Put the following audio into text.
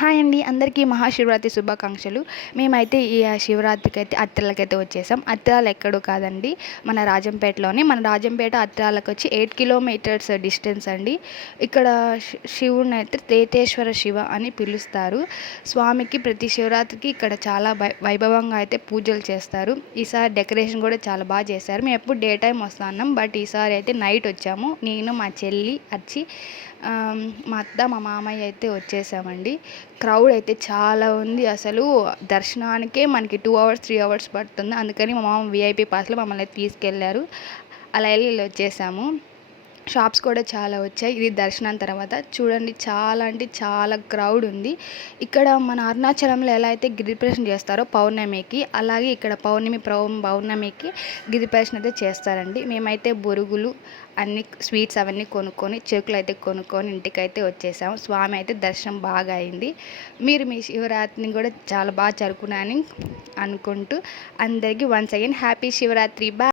Hi అండి, అందరికీ మహాశివరాత్రి శుభాకాంక్షలు. మేమైతే ఈ శివరాత్రికైతే అత్తిరాలకైతే వచ్చేసాం. అత్తిరాలు ఎక్కడో కాదండి, మన రాజంపేటలోనే. మన రాజంపేట అత్తిరాలకొచ్చి 8 కిలోమీటర్స్ డిస్టెన్స్ అండి. ఇక్కడ శివుడిని అయితే తేతేశ్వర శివ అని పిలుస్తారు. స్వామికి ప్రతి శివరాత్రికి ఇక్కడ చాలా వైభవంగా అయితే పూజలు చేస్తారు. ఈసారి డెకరేషన్ కూడా చాలా బాగా చేశారు. మేము ఎప్పుడు డే టైం వస్తున్నాం, బట్ ఈసారి అయితే నైట్ వచ్చాము. నేను, మా చెల్లి వచ్చి, మా అత్త, మా మామయ్య అయితే వచ్చేసామండి. క్రౌడ్ అయితే చాలా ఉంది. అసలు దర్శనానికే మనకి 2 అవర్స్ 3 అవర్స్ పడుతుంది. అందుకని మా మామ వీఐపీ పాస్లో మమ్మల్ని తీసుకెళ్లారు. అలా వెళ్ళి వచ్చేసాము. షాప్స్ కూడా చాలా వచ్చాయి. ఇది దర్శనం తర్వాత చూడండి, చాలా అంటే చాలా క్రౌడ్ ఉంది. ఇక్కడ మన అరుణాచలంలో ఎలా అయితే గిరిప్రదక్షిణ చేస్తారో పౌర్ణమికి, అలాగే ఇక్కడ పౌర్ణమికి గిరిప్రదక్షిణ అయితే చేస్తారండి. మేమైతే బొరుగులు అన్ని స్వీట్స్ అవన్నీ కొనుక్కొని, చెరుకులు అయితే కొనుక్కొని ఇంటికైతే వచ్చేసాము. స్వామి అయితే దర్శనం బాగా అయింది. మీరు మీ శివరాత్రిని కూడా చాలా బాగా జరుపుకున్నారని అనుకుంటూ అందరికీ once again happy Shivaratri. Bye.